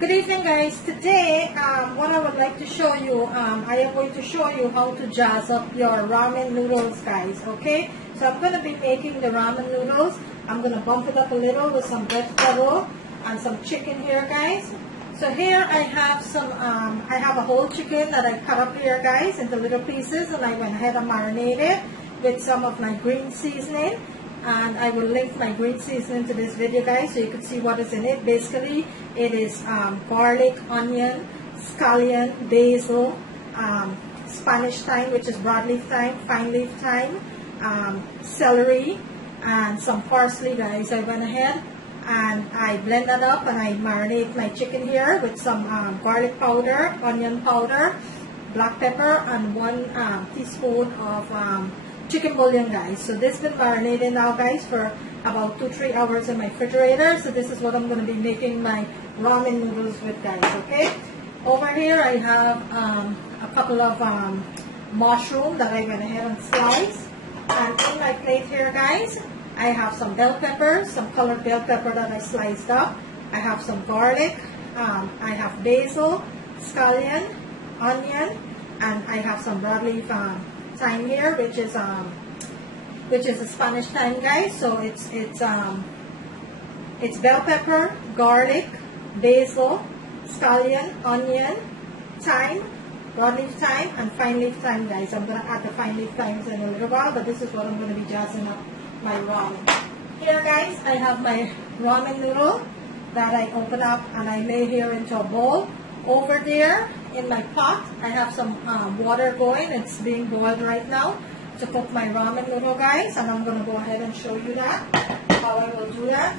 Good evening, guys. Today, what I would like to show you, I am going to show you how to jazz up your ramen noodles, guys. Okay, so I'm going to be making the ramen noodles. I'm going to bump it up a little with some vegetable and some chicken here, guys. So here I have some, I have a whole chicken that I cut up here, guys, into little pieces, and I went ahead and marinated with some of my green seasoning. And I will link my green seasoning to this video, guys, so you can see what is in it. Basically, it is garlic, onion, scallion, basil, Spanish thyme, which is broadleaf thyme, fine leaf thyme, celery, and some parsley, guys. I went ahead and I blend that up, and I marinate my chicken here with some garlic powder, onion powder, black pepper, and 1 teaspoon of chicken bouillon, guys. So this has been marinated now, guys, for about 2-3 hours in my refrigerator. So this is what I'm going to be making my ramen noodles with, guys. Okay, over here I have a couple of mushroom that I went ahead and sliced, and in my plate here, guys, I have some bell peppers, some colored bell pepper that I sliced up. I have some garlic, I have basil, scallion, onion, and I have some broadleaf thyme here, which is a Spanish thyme, guys. So it's bell pepper, garlic, basil, scallion, onion, thyme, broadleaf thyme, and fine leaf thyme, guys. I'm gonna add the fine leaf thymes in a little while, but this is what I'm gonna be jazzing up my ramen. Here, guys, I have my ramen noodle that I open up and I lay here into a bowl. Over there in my pot, I have some water going. It's being boiled right now to cook my ramen noodle, guys, and I'm going to go ahead and show you that, how I will do that.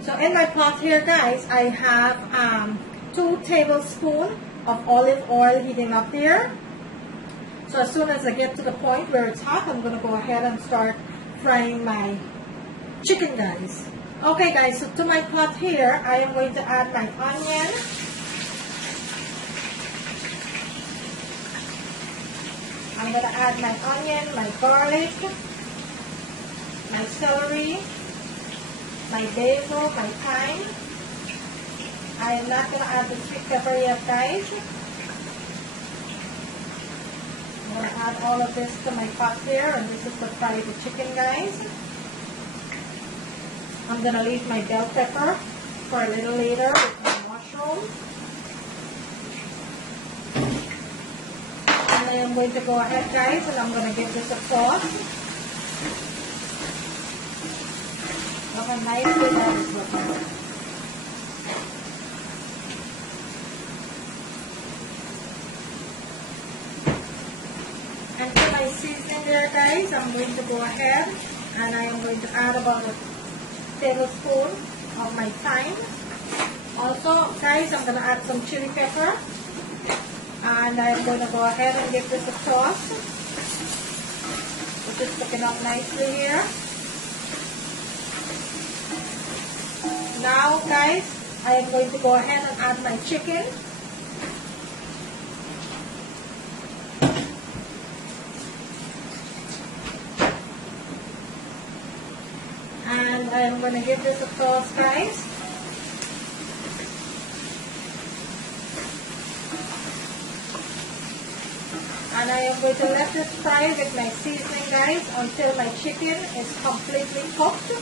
So in my pot here, guys, I have 2 tablespoons of olive oil heating up there. So as soon as I get to the point where it's hot, I'm going to go ahead and start frying my chicken, guys. Okay, guys, so to my pot here, I am going to add my onion. I'm going to add my onion, my garlic, my celery, my basil, my thyme. I am not going to add the sweet pepper yet, guys. I'm going to add all of this to my pot here, and this is to fry the chicken, guys. I'm going to leave my bell pepper for a little later with my mushrooms. I am going to go ahead, guys, and I'm going to give this a sauce. Look how nicely that is looking. And to my seasoning there, guys, I'm going to go ahead and I am going to add about a tablespoon of my thyme. Also, guys, I'm going to add some chili pepper. And I'm going to go ahead and give this a toss. Which is cooking up nicely here. Now, guys, I am going to go ahead and add my chicken. And I am going to give this a toss, guys. And I am going to let this fry with my seasoning, guys, until my chicken is completely cooked.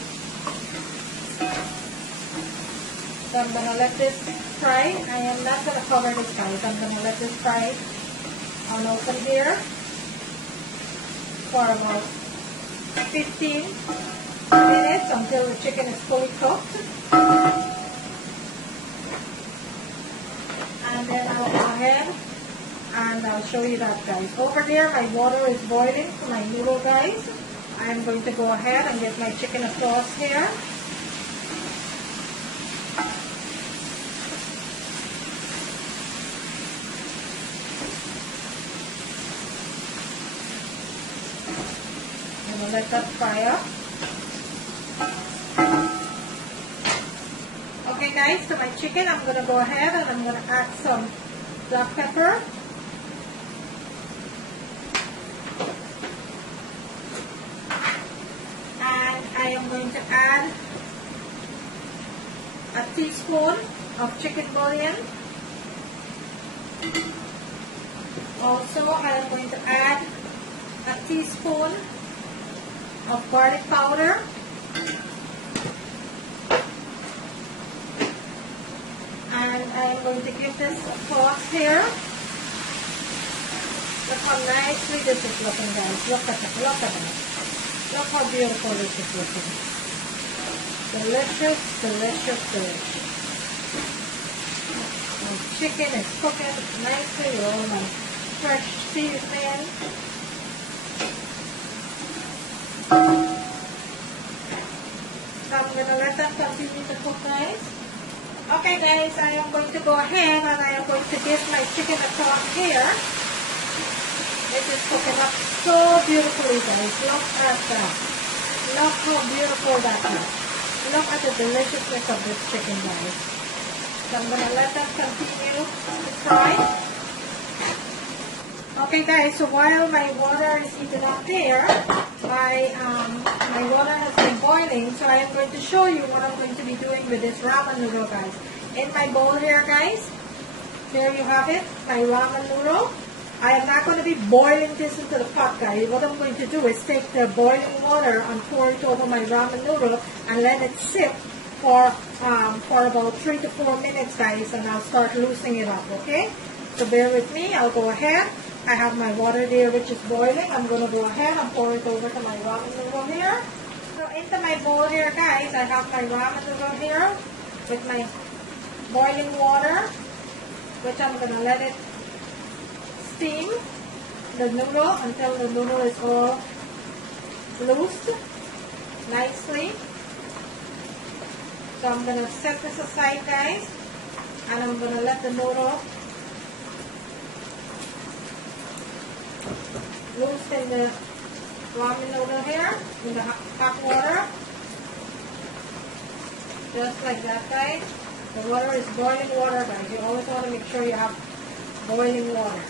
So I'm going to let this fry. I am not going to cover this, guys. I'm going to let this fry on open here for about 15 minutes until the chicken is fully cooked. And then I'll go ahead and I'll show you that, guys. Over there, my water is boiling for my noodle, guys. I'm going to go ahead and get my chicken sauce here. I'm going to let that fry up. Okay, guys, to my chicken, I'm going to go ahead and I'm going to add some black pepper. I am going to add a teaspoon of chicken bouillon. Also, I am going to add a teaspoon of garlic powder. And I am going to give this a toss here. Look how nicely this is looking, guys. Look at it. Look at it. Look how beautiful this is looking. Delicious, delicious, delicious. My chicken is cooking nicely with all my fresh seasoning. So I'm going to let that continue to cook, guys. Okay, guys, I am going to go ahead and I am going to give my chicken a toss here. It is cooking up so beautifully, guys. Look at that. Look how beautiful that is. Look at the deliciousness of this chicken, guys. So I'm going to let that continue to fry. Okay, guys, so while my water is heating up there, my water has been boiling, so I am going to show you what I'm going to be doing with this ramen noodle, guys. In my bowl here, guys, there you have it, my ramen noodle. I am not going to be boiling this into the pot, guys. What I'm going to do is take the boiling water and pour it over my ramen noodle and let it sit for about 3 to 4 minutes, guys, and I'll start loosening it up, okay? So bear with me. I'll go ahead. I have my water there which is boiling. I'm going to go ahead and pour it over to my ramen noodle here. So into my bowl here, guys, I have my ramen noodle here with my boiling water, which I'm going to let it steam the noodle until the noodle is all loosed nicely. So I'm going to set this aside, guys, and I'm going to let the noodle loose in the ramen noodle here in the hot water. Just like that, guys. The water is boiling water, guys. You always want to make sure you have boiling water.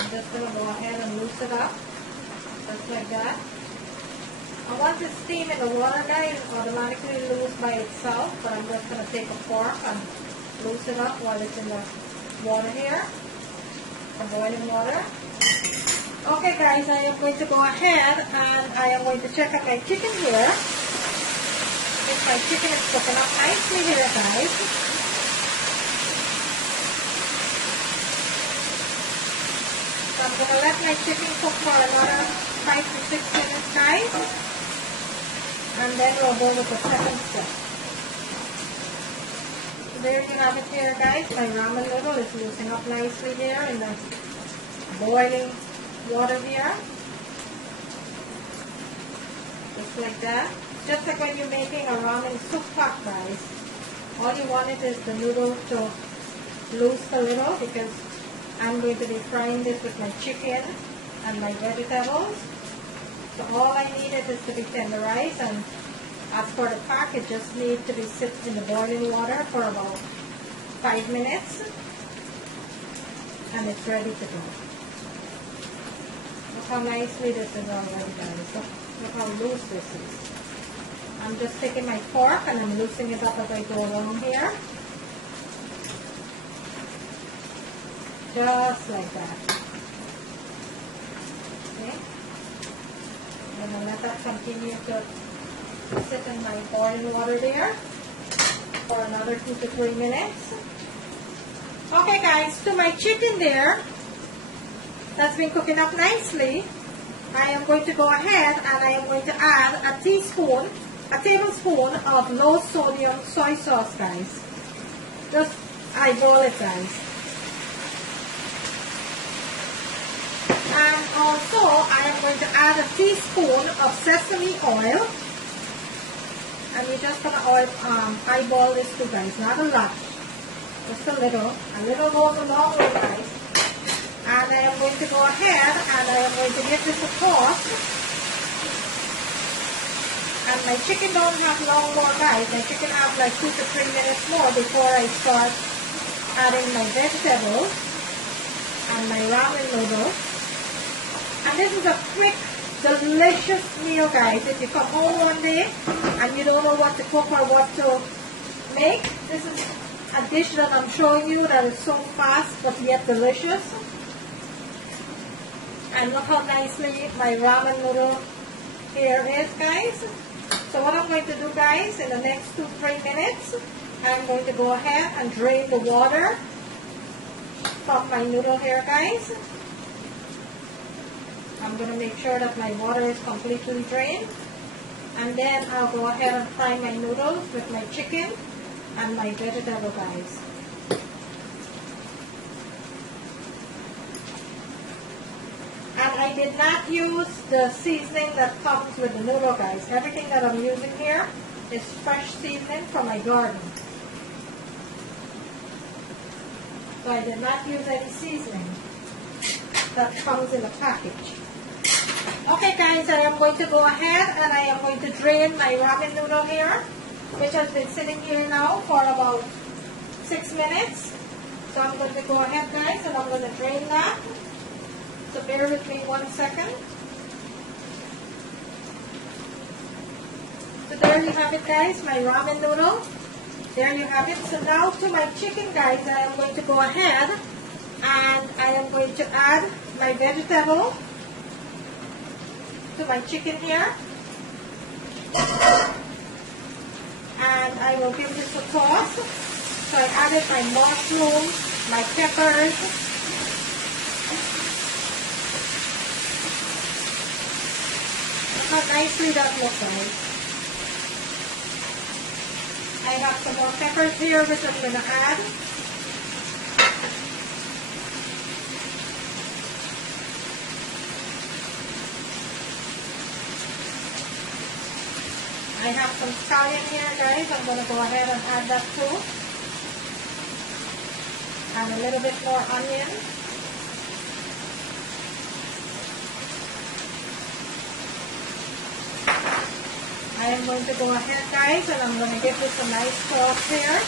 I'm just going to go ahead and loose it up. Just like that. And once it's steam in the water, guys, it's automatically loose by itself. But I'm just going to take a fork and loose it up while it's in the water here. The boiling water. Okay, guys, I am going to go ahead and I am going to check out my chicken here. If my chicken is cooking up nicely here, guys. So I'm going to let my chicken cook for another 5 to 6 minutes, guys. And then we'll go with the second step. So there you have it here, guys. My ramen noodle is loosening up nicely here in the boiling water here. Just like that. Just like when you're making a ramen soup pot, guys. All you want is the noodle to loose a little because I'm going to be frying this with my chicken and my vegetables. So all I needed is to be tenderized, and as for the pack, it just needs to be sit in the boiling water for about 5 minutes, and it's ready to go. Look how nicely this is already, guys. Look how loose this is. I'm just taking my fork and I'm loosening it up as I go along here. Just like that. Okay. I'm going to let that continue to sit in my boiling water there for another 2 to 3 minutes. Okay, guys, to my chicken there that's been cooking up nicely, I am going to go ahead and I am going to add a tablespoon of low sodium soy sauce, guys. Just eyeball it, guys. And also, I am going to add a teaspoon of sesame oil. And we're just going to eyeball this too, guys. Not a lot. Just a little. A little goes a long way, guys. And I am going to go ahead and I am going to give this a toss. And my chicken don't have long more, guys. My chicken have like 2 to 3 minutes more before I start adding my vegetables and my ramen noodles. And this is a quick, delicious meal, guys. If you come home one day and you don't know what to cook or what to make, this is a dish that I'm showing you that is so fast but yet delicious. And look how nicely my ramen noodle here is, guys. So what I'm going to do, guys, in the next 2-3 minutes, I'm going to go ahead and drain the water from my noodle here, guys. I'm going to make sure that my water is completely drained. And then I'll go ahead and fry my noodles with my chicken and my vegetable, guys. And I did not use the seasoning that comes with the noodle, guys. Everything that I'm using here is fresh seasoning from my garden. So I did not use any seasoning that comes in a package. Okay, guys, I am going to go ahead and I am going to drain my ramen noodle here, which has been sitting here now for about 6 minutes. So I'm going to go ahead, guys, and I'm going to drain that. So bear with me 1 second. So there you have it, guys, my ramen noodle. There you have it. So now to my chicken, guys, I am going to go ahead and I am going to add my vegetable to my chicken here. And I will give this a toss. So I added my mushroom, my peppers. Look how nicely that looks, guys. I have some more peppers here which I'm going to add. I have some scallion here, guys. I'm going to go ahead and add that too. And a little bit more onion. I am going to go ahead, guys, and I'm going to give this a nice sauce here.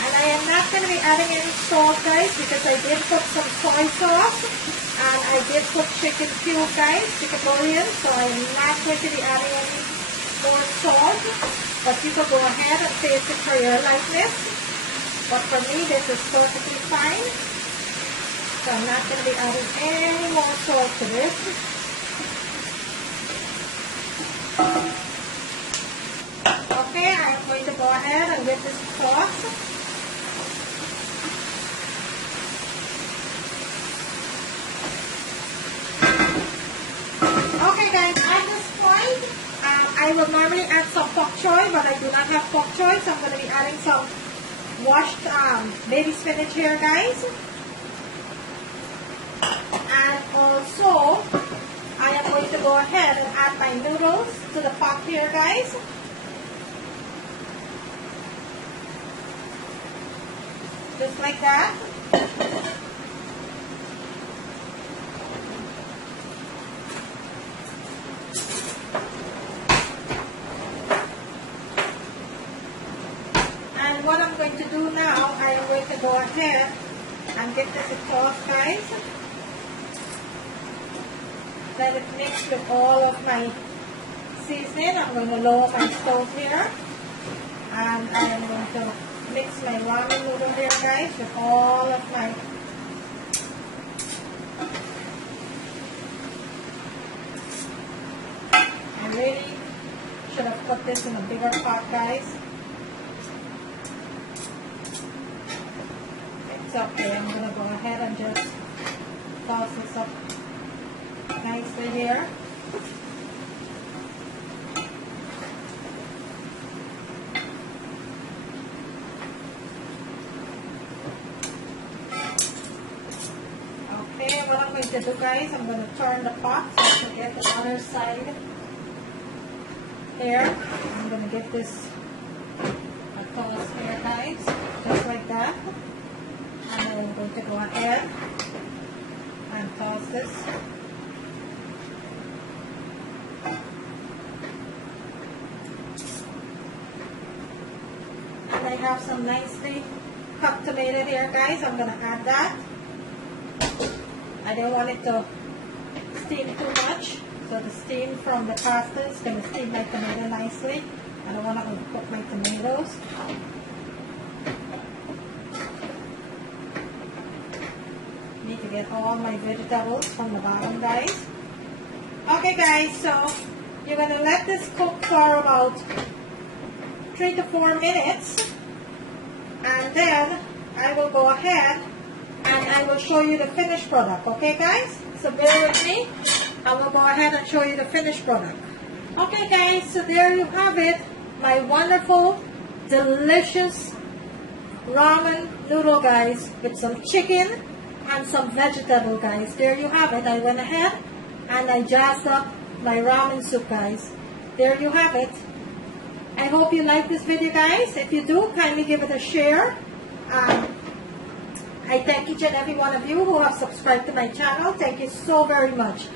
And I am not going to be adding any salt, guys, because I did put some soy sauce and I did put chicken cube, guys, chicken bouillon, so I am not going to be adding any more salt. But you can go ahead and taste it for your likeness. But for me, this is perfectly fine. So I'm not going to be adding any more salt to this. Okay, I'm going to go ahead and give this a toss. Okay, guys, at this point, I will normally add some bok choy, but I do not have bok choy, so I'm going to be adding some washed baby spinach here, guys. And also, I am going to go ahead and add my noodles to the pot here, guys. Just like that. And what I'm going to do now, I am going to go ahead and give this a toss, guys. Let it mix with all of my seasoning. I'm going to lower my stove here. And I am going to mix my ramen noodle here, guys, with all of my I really should have put this in a bigger pot, guys. It's okay. I'm going to go ahead and just toss this up nicely here. Okay, what I'm going to do, guys, I'm going to turn the pot so I can get the other side here. I'm going to get this a toss here, guys, just like that. And then I'm going to go ahead and toss this. I have some nicely cut tomato here, guys. I'm going to add that. I don't want it to steam too much. So the steam from the pasta is going to steam my tomato nicely. I don't want to overcook my tomatoes. Need to get all my vegetables from the bottom, guys. Okay, guys, so you're going to let this cook for about 3 to 4 minutes. And then I will go ahead and I will show you the finished product. Okay, guys? So bear with me. I will go ahead and show you the finished product. Okay, guys, so there you have it. My wonderful, delicious ramen noodle, guys, with some chicken and some vegetable, guys. There you have it. I went ahead and I jazzed up my ramen soup, guys. There you have it. I hope you like this video, guys. If you do, kindly give it a share. I thank each and every one of you who have subscribed to my channel. Thank you so very much.